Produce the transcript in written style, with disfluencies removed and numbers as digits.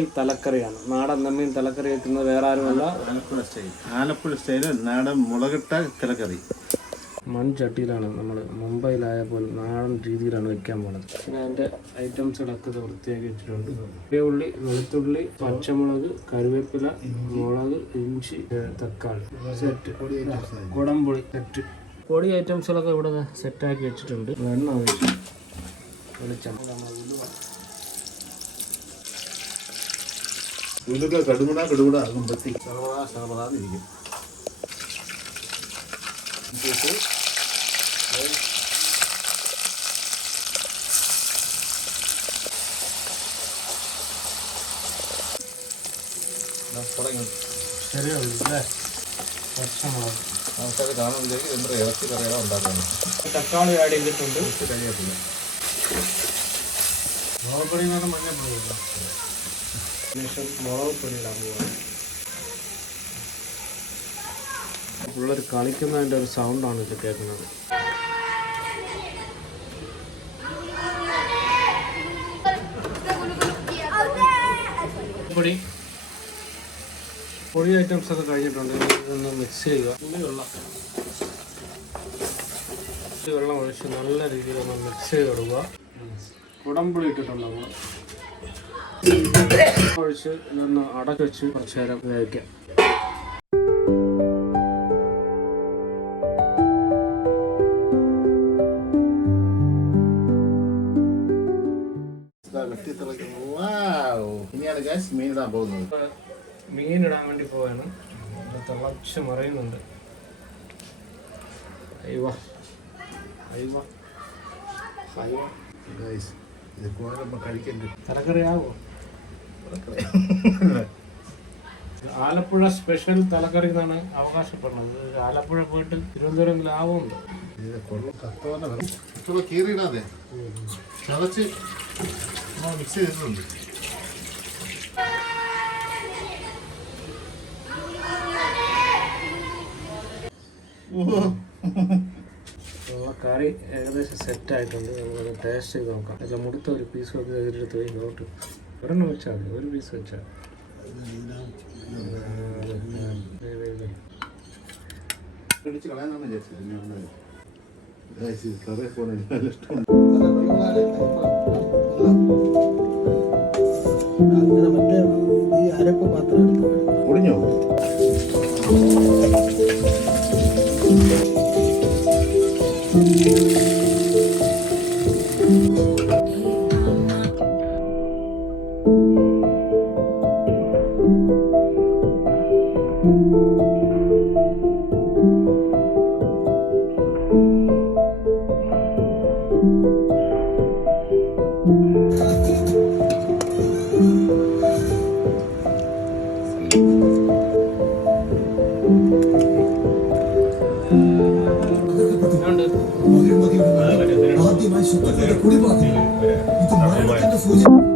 നെമ്മീൻ തലക്കറിയാണ്. നാടൻ നെമ്മീൻ തലക്കറി വെക്കുന്നത് വേറെ ആരുമല്ല, ആലപ്പുഴ സ്റ്റൈല് നാടൻ മുളകിട്ട തലക്കറി. മൺചട്ടിയിലാണ് നമ്മൾ മുംബൈയിലായപ്പോൾ നാടൻ രീതിയിലാണ് വെക്കാൻ പോകുന്നത്. പിന്നെ അതിൻ്റെ ഐറ്റംസുകളൊക്കെ വൃത്തിയാക്കി വെച്ചിട്ടുണ്ട്. ഉള്ളി, വെളുത്തുള്ളി, പച്ചമുളക്, കറിവേപ്പില, മുളക്, ഇഞ്ചി, തക്കാളി സെറ്റ്, കുടംപുളി സെറ്റ്. പൊടി ഐറ്റംസുകളൊക്കെ ഇവിടെ സെറ്റാക്കി വെച്ചിട്ടുണ്ട്. എണ്ണ ഒഴിച്ച് വെളിച്ചെണ്ണ സർവതാന്നിരിക്കും. ശരിയല്ലേ? പച്ചമുളക് നമുക്കത് കാണുമ്പോഴേക്ക് എന്താ ഇറച്ചി കറികളാണ് ഉണ്ടാക്കുന്നത്. തക്കാളി ആഡ് ചെയ്തിട്ടുണ്ട്. കഴിയത്തില്ല. മുളക് പൊടി മഞ്ഞപ്പൊടി ശേഷം മുളക് പൊടി ഇടാൻ പോവാണ്. പിള്ളേർ കളിക്കുന്നതിൻ്റെ ഒരു സൗണ്ടാണ് ഇത് കേൾക്കുന്നത്. പൊടി ഐറ്റംസ് ഒക്കെ കഴിഞ്ഞിട്ടുണ്ട്. ഇതൊന്ന് മിക്സ് ചെയ്യുക. വെള്ളം ഒഴിച്ച് നല്ല രീതിയിൽ ഒന്ന് മിക്സ് ചെയ്ത് കൊടുക്കുക. കുടംപുളി ഇട്ടിട്ടുണ്ട് നമ്മൾ ഒഴിച്ച് ഇതൊന്ന് അടച്ചു വെച്ച് കുറച്ച് നേരം വേവിക്കാം. മീനിടാൻ വേണ്ടി പോവാണ്. തിളച്ച് മറിയുന്നുണ്ട്. തലക്കറിയാവോ? ആലപ്പുഴ സ്പെഷ്യൽ തലക്കറി എന്നാണ് അവകാശപ്പെടുന്നത്. ആലപ്പുഴ പോയിട്ട് തിരുവനന്തപുരത്തിലാവുന്നുണ്ട്. കീറിയിടാതെ ചതച്ച് മിക്സ് ചെയ്തിട്ടുണ്ട്. കറി ഏകദേശം സെറ്റായിട്ടുണ്ട്. നമുക്കത് ടേസ്റ്റ് ചെയ്ത് നോക്കാം. അല്ല, മുടുത്ത ഒരു പീസ് ഒക്കെ എടുത്ത് ഇങ്ങോട്ട് ഒരെണ്ണം വെച്ചാൽ മതി. ഒരു പീസ് വെച്ചാൽ പിടിച്ച് കളയാനാണ് വിചാരിച്ചത്. കറി പോലെ ഇഷ്ടം. അരപ്പ് പാത്രം മുടിഞ്ഞോ? ആദ്യമായി സ്വത്തുക്കളുടെ കുടിവാതിൽ ഇത് മരണത്തിന്റെ സൂചന.